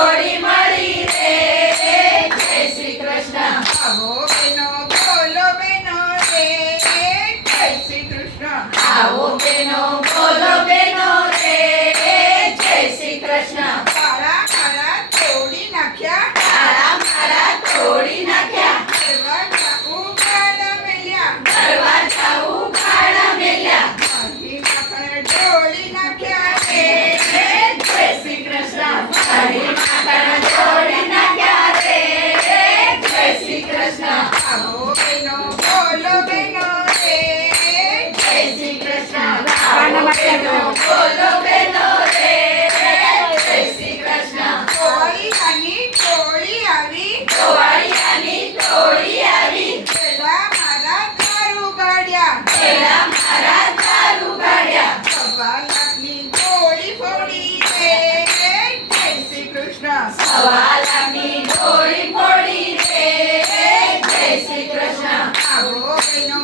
જોડી મળી રે જય શ્રી કૃષ્ણ આવો બેનો બોલો બેનો રે જય શ્રી કૃષ્ણ આવો બેનો બોલો બેનો રે જય શ્રી કૃષ્ણ કાળા કાળા તોડી નાખ્યા તારા મારા તોડી નાખ્યા દરવાજા ઉઘાડા મેલ્યા દરવાજા ઉઘાડા મેલ્યા મારી માખણ ઢોળી નાખ્યા રે જય શ્રી કૃષ્ણ મારી માખણ તોડી નાખ્યા રે જય શ્રી કૃષ્ણ આવો બેનો બોલો બેનો રે જય શ્રી કૃષ્ણ આવો બેનો બોલો બેનો રે જય શ્રી કૃષ્ણ ગોવાળિયાની ટોળી આવી ગોવાળિયાની ટોળી આવી પેલા મારા દ્વાર ઉગાડ્યા પેલા મારા દ્વાર ઉઘાડ્યા સવા લાખની ગોળી ફોડી રે જય શ્રી કૃષ્ણ સવા લાખની ગોળી ફોડી રે જય શ્રી કૃષ્ણ આવો બેનો